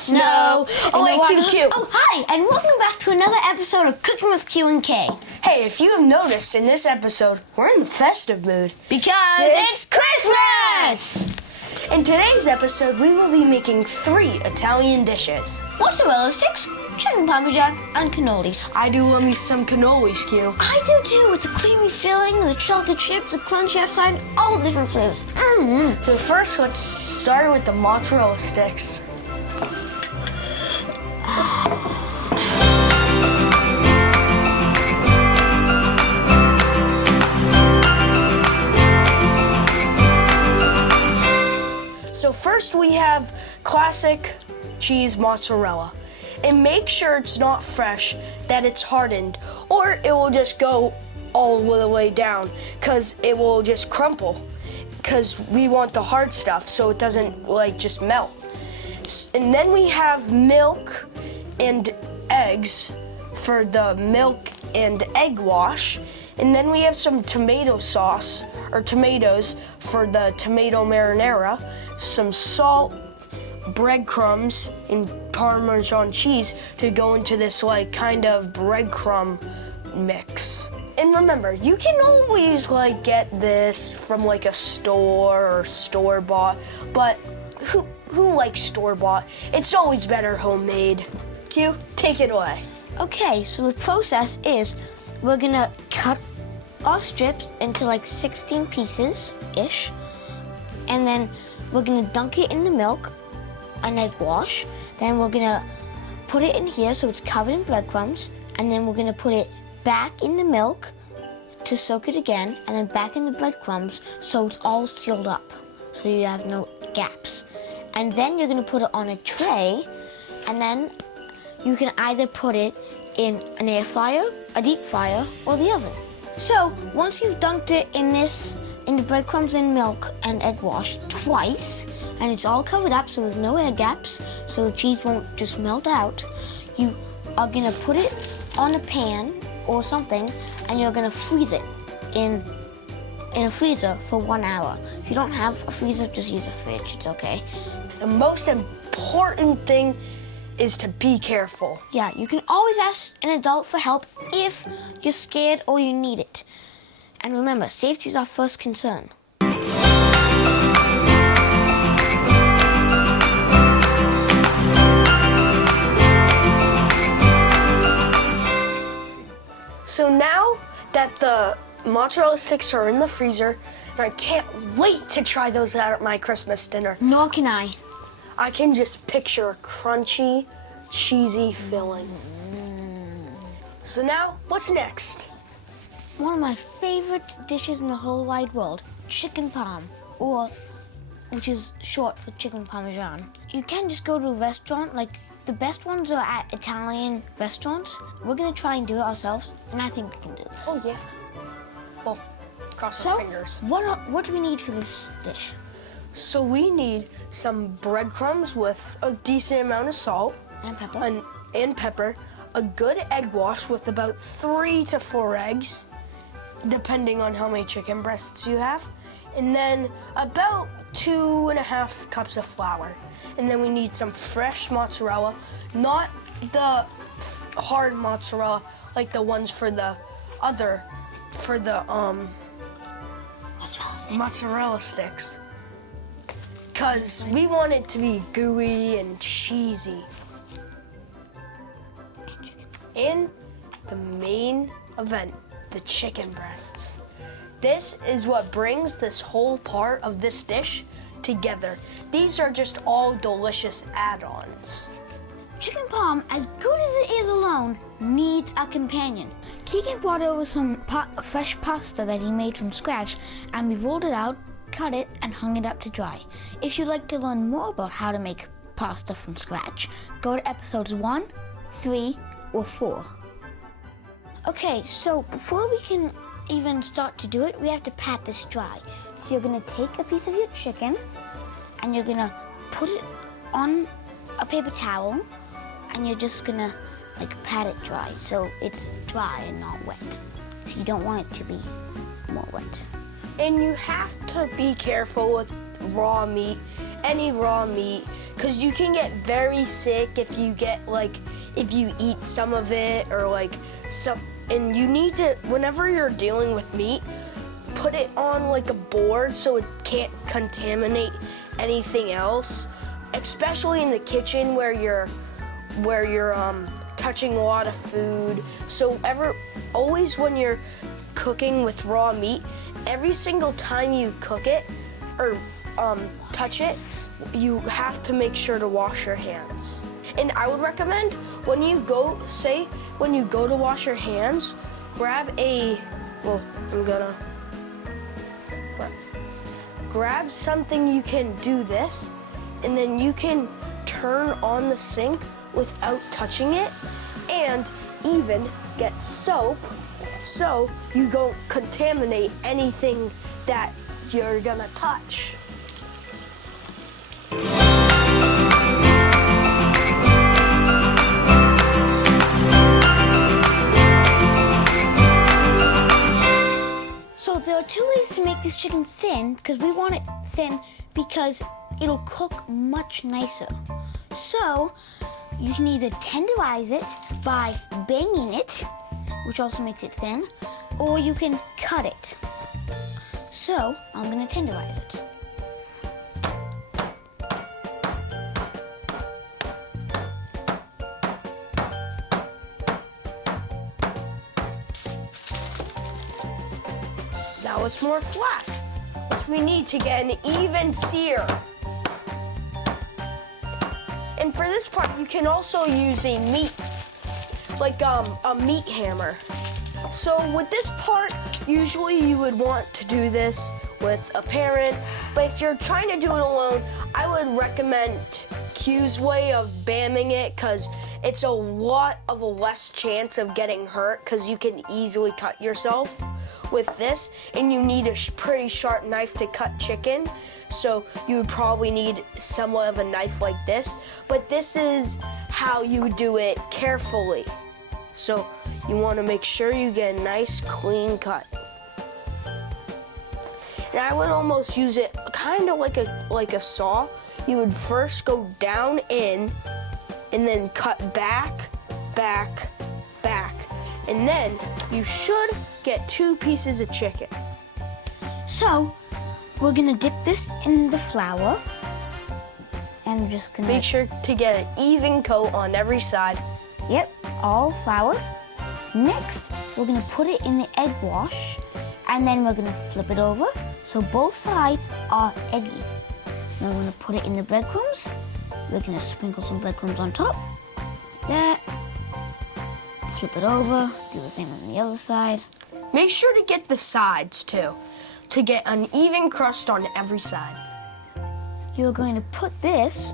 snow. Oh, wait, cute. Oh, hi, and welcome back to another episode of Cooking with Q and K. Hey, if you have noticed, in this episode, we're in the festive mood. Because it's Christmas! In today's episode, we will be making 3 Italian dishes. Mozzarella sticks, chicken parmesan, and cannolis. I do love me some cannolis, Q. I do too, with the creamy filling, the chocolate chips, the crunch outside, all the different flavors. Mm-hmm. So first, let's start with the mozzarella sticks. So first we have classic cheese mozzarella. And make sure it's not fresh, that it's hardened, or it will just go all the way down, because it will just crumple, because we want the hard stuff so it doesn't just melt. And then we have milk and eggs for the milk and egg wash. And then we have some tomato sauce, or tomatoes, for the tomato marinara, some salt, breadcrumbs, and parmesan cheese to go into this kind of breadcrumb mix. And remember, you can always get this from a store or store-bought, but who likes store-bought? It's always better homemade. Q, take it away. Okay, so the process is we're gonna cut our strips into 16 pieces-ish, and then we're gonna dunk it in the milk, an egg wash. Then we're gonna put it in here so it's covered in breadcrumbs, and then we're gonna put it back in the milk to soak it again, and then back in the breadcrumbs so it's all sealed up, so you have no gaps. And then you're gonna put it on a tray, and then you can either put it in an air fryer, a deep fryer, or the oven. So once you've dunked it in the breadcrumbs and milk and egg wash twice, and it's all covered up so there's no air gaps, so the cheese won't just melt out, you are gonna put it on a pan or something, and you're gonna freeze it in a freezer for 1 hour. If you don't have a freezer, just use a fridge, it's okay. The most important thing is to be careful. Yeah, you can always ask an adult for help if you're scared or you need it. And remember, safety is our first concern. So now that the mozzarella sticks are in the freezer, and I can't wait to try those out at my Christmas dinner. Nor can I. I can just picture a crunchy, cheesy filling. So now, what's next? One of my favorite dishes in the whole wide world, chicken parm, which is short for chicken parmesan. You can just go to a restaurant, the best ones are at Italian restaurants. We're gonna try and do it ourselves, and I think we can do this. Oh yeah. Well, cross our fingers. What do we need for this dish? So we need some breadcrumbs with a decent amount of salt. And pepper. And pepper. A good egg wash with about 3 to 4 eggs, depending on how many chicken breasts you have. And then about 2.5 cups of flour. And then we need some fresh mozzarella, not the hard mozzarella, like the ones for the mozzarella sticks. Because we want it to be gooey and cheesy. And the main event, the chicken breasts. This is what brings this whole part of this dish together. These are just all delicious add-ons. Chicken parm, as good as it is alone, needs a companion. Keegan brought over some fresh pasta that he made from scratch, and we rolled it out, cut it, and hung it up to dry. If you'd like to learn more about how to make pasta from scratch, go to episodes 1, 3, or 4. Okay, so before we can even start to do it, we have to pat this dry. So you're gonna take a piece of your chicken, and you're gonna put it on a paper towel, and you're just gonna pat it dry so it's dry and not wet. So you don't want it to be more wet. And you have to be careful with raw meat, any raw meat, because you can get very sick if you eat some of it or and you need to, whenever you're dealing with meat, put it on like a board so it can't contaminate anything else, especially in the kitchen where you're touching a lot of food. So always when you're cooking with raw meat, every single time you cook it or touch it, you have to make sure to wash your hands. And I would recommend when you go to wash your hands, grab something you can do this, and then you can turn on the sink without touching it, and even get soap so you don't contaminate anything that you're gonna touch. So there are two ways to make this chicken thin, because we want it thin because it'll cook much nicer. So you can either tenderize it by banging it, which also makes it thin, or you can cut it. So I'm gonna tenderize it. Now it's more flat, which we need to get an even sear. And for this part, you can also use a meat hammer. So with this part, usually you would want to do this with a parent, but if you're trying to do it alone, I would recommend Q's way of bamming it, because it's a lot of a less chance of getting hurt, because you can easily cut yourself with this, and you need a pretty sharp knife to cut chicken, so you would probably need somewhat of a knife like this, but this is how you do it carefully. So you want to make sure you get a nice clean cut. And I would almost use it kind of like a saw. You would first go down in and then cut back, back, back. And then you should get 2 pieces of chicken. So we're gonna dip this in the flour, and we're just gonna make sure to get an even coat on every side. Yep, all flour. Next, we're gonna put it in the egg wash, and then we're gonna flip it over so both sides are eggy. Then we're gonna put it in the breadcrumbs. We're gonna sprinkle some breadcrumbs on top. That. Flip it over, do the same on the other side. Make sure to get the sides too, to get an even crust on every side. You're going to put this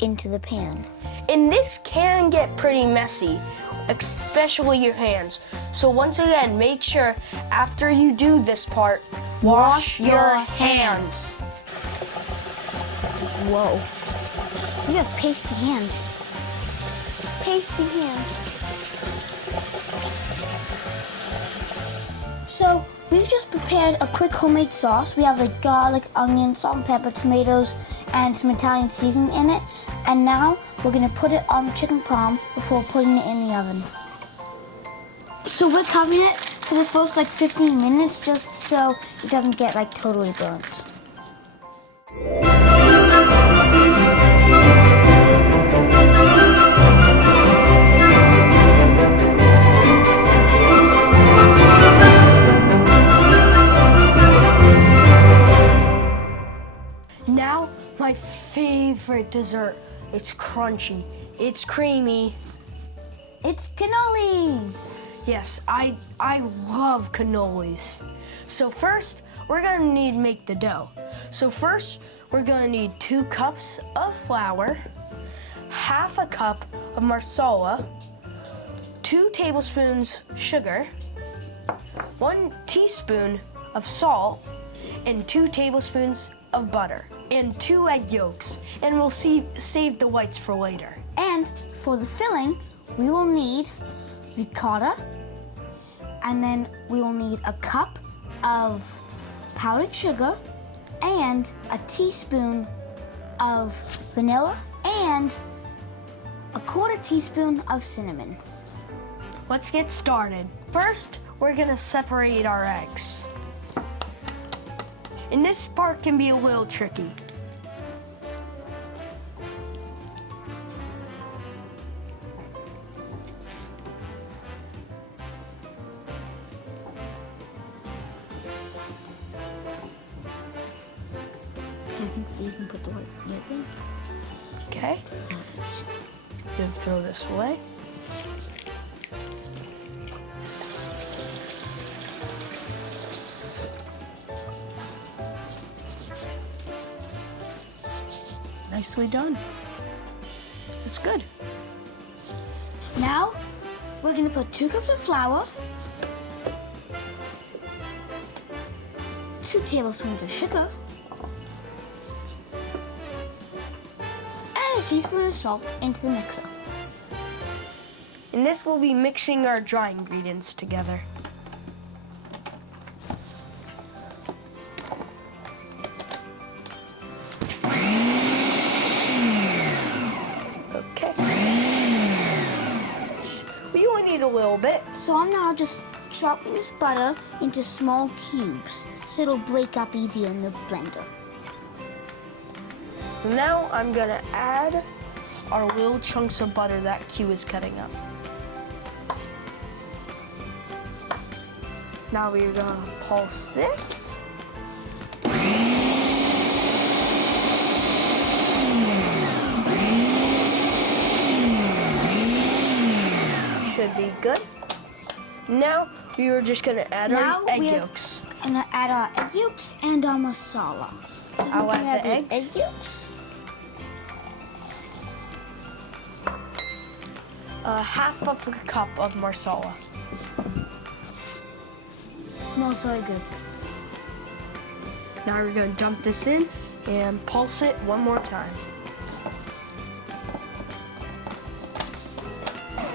into the pan. And this can get pretty messy, especially your hands. So once again, make sure after you do this part, wash your hands. Whoa. You have pasty hands. Pasty hands. So we've just prepared a quick homemade sauce. We have like garlic, onion, salt and pepper, tomatoes, and some Italian seasoning in it. And now we're gonna put it on the chicken palm before putting it in the oven. So we're covering it for the first 15 minutes just so it doesn't get totally burnt. Now, my favorite dessert. It's crunchy, it's creamy. It's cannolis! Yes, I love cannolis. So first, we're gonna need to make the dough. So first, we're gonna need 2 cups of flour, half a cup of mozzarella, 2 tablespoons sugar, 1 teaspoon of salt, and 2 tablespoons of butter, and 2 egg yolks, and we'll save the whites for later. And for the filling, we will need ricotta, and then we will need a cup of powdered sugar and a teaspoon of vanilla and a 1/4 teaspoon of cinnamon. Let's get started. First, we're gonna separate our eggs. And this part can be a little tricky. So I think you can put the white yolk in. Okay, gonna throw this away. Nicely done. That's good. Now, we're gonna put 2 cups of flour, 2 tablespoons of sugar, and a teaspoon of salt into the mixer. And this will be mixing our dry ingredients together. Okay. We only need a little bit. So I'm now just chopping this butter into small cubes so it'll break up easier in the blender. Now I'm gonna add our little chunks of butter that Q is cutting up. Now we're gonna pulse this. Should be good. Now we are just gonna add our egg yolks. I'm gonna add our egg yolks and our masala. So I'll you can add the egg eggs. yolks. Half of a cup of marsala. Smells really good. Now we're gonna dump this in and pulse it one more time.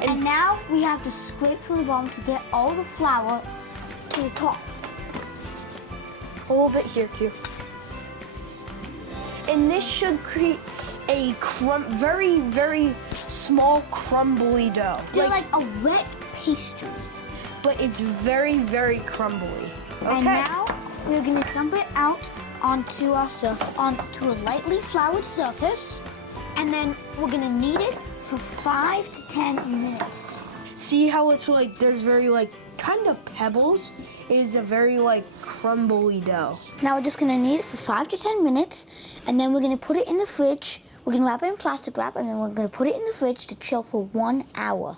And now we have to scrape from the bottom to get all the flour to the top. A little bit here, Q. And this should create a very, very small crumbly dough. They're like a wet pastry. But it's very, very crumbly. Okay. And now we're gonna dump it out onto onto a lightly floured surface, and then we're gonna knead it for 5 to 10 minutes. See how it's like there's very like kind of pebbles? It is a very like crumbly dough. Now we're just gonna knead it for 5 to 10 minutes, and then we're gonna put it in the fridge. We're gonna wrap it in plastic wrap, and then we're gonna put it in the fridge to chill for 1 hour.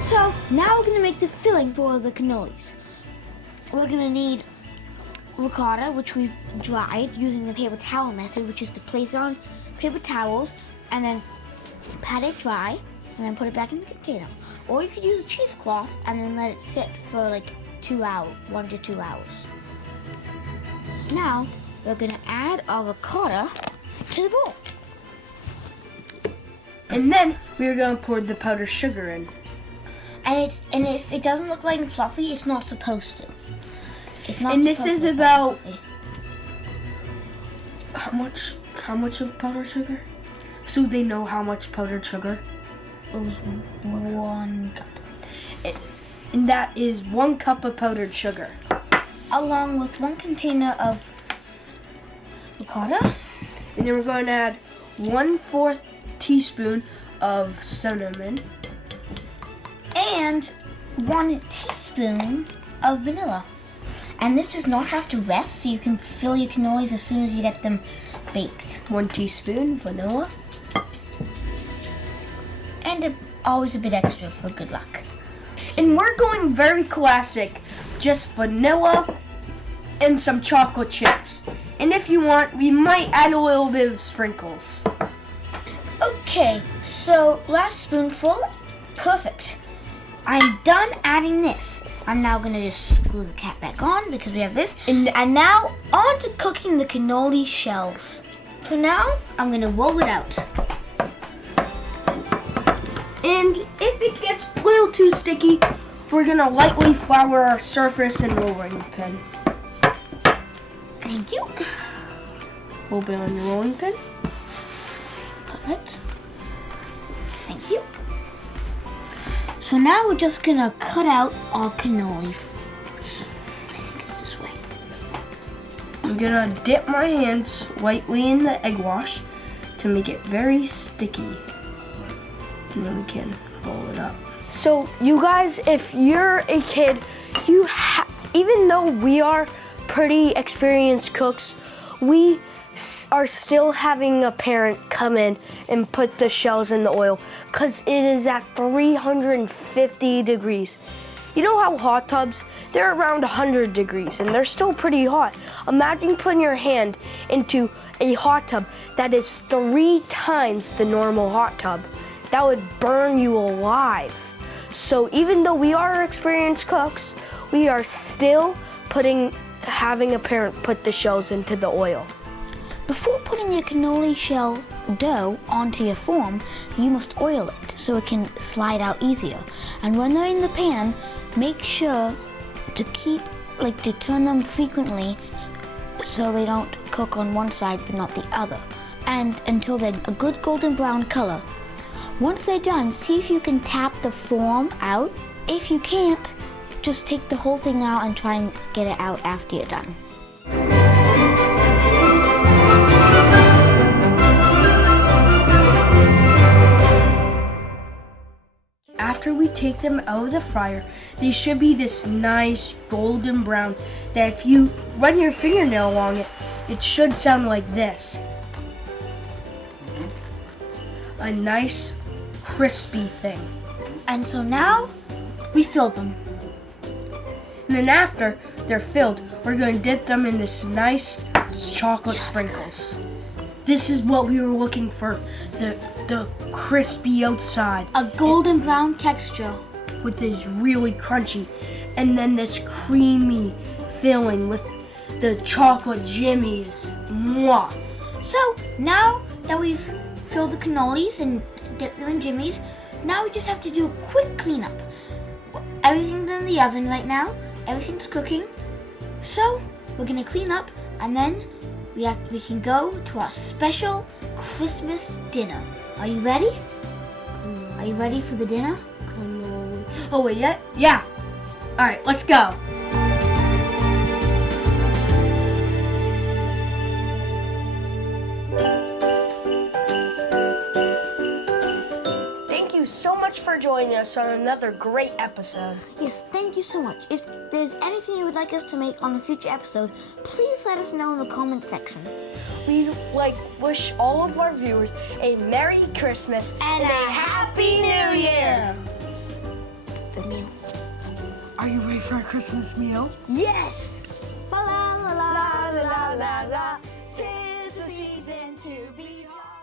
So now we're gonna make the filling for the cannolis. We're gonna need ricotta, which we've dried using the paper towel method, which is to place it on paper towels and then pat it dry and then put it back in the container. Or you could use a cheesecloth and then let it sit for like 2 hours, 1 to 2 hours. Now we're gonna add our ricotta to the bowl. And then we're gonna pour the powdered sugar in. And if it doesn't look like fluffy, it's not supposed to. It's not. And this supposed is to look about fluffy. how much of powdered sugar? So they know how much powdered sugar? It was 1 cup. And that is 1 cup of powdered sugar. Along with 1 container of ricotta. And then we're going to add 1/4 teaspoon of cinnamon. And 1 teaspoon of vanilla. And this does not have to rest, so you can fill your cannolis as soon as you get them baked. 1 teaspoon vanilla. And always a bit extra for good luck. And we're going very classic, just vanilla and some chocolate chips. And if you want, we might add a little bit of sprinkles. Okay, so last spoonful, perfect. I'm done adding this. I'm now gonna just screw the cap back on because we have this. And now on to cooking the cannoli shells. So now I'm gonna roll it out. And if it gets a little too sticky, we're gonna lightly flour our surface and rolling pin. Thank you. A little bit on your rolling pin. Perfect. Thank you. So now we're just gonna cut out our cannoli. I think it's this way. I'm gonna dip my hands lightly in the egg wash to make it very sticky. And then we can roll it up. So you guys, if you're a kid, even though we are pretty experienced cooks, we are still having a parent come in and put the shells in the oil because it is at 350 degrees. You know how hot tubs, they're around 100 degrees and they're still pretty hot. Imagine putting your hand into a hot tub that is 3 times the normal hot tub. That would burn you alive. So even though we are experienced cooks, we are still having a parent put the shells into the oil. Before putting your cannoli shell dough onto your form, you must oil it so it can slide out easier. And when they're in the pan, make sure to turn them frequently so they don't cook on one side but not the other, and until they're a good golden brown color. Once they're done, see if you can tap the form out. If you can't, just take the whole thing out and try and get it out after you're done. After we take them out of the fryer, they should be this nice golden brown that if you run your fingernail along it, it should sound like this. A nice crispy thing. And so now we fill them. And then after they're filled, we're going to dip them in this nice chocolate sprinkles. This is what we were looking for, the crispy outside. A golden brown texture. With this really crunchy, and then this creamy filling with the chocolate jimmies. Mwah! So now that we've filled the cannolis and dipped them in jimmies, now we just have to do a quick cleanup. Everything's in the oven right now. Everything's cooking. So we're gonna clean up, and then we can go to our special Christmas dinner. Are you ready? Are you ready for the dinner? Oh wait, yet? Yeah. All right, let's go. Thank you so much for joining us on another great episode. Yes, thank you so much. If there's anything you would like us to make on a future episode, please let us know in the comment section. We wish all of our viewers a Merry Christmas And a Happy New Year! The meal. Are you ready for a Christmas meal? Yes! Fa la la la la la la la. 'Tis the season to be jolly.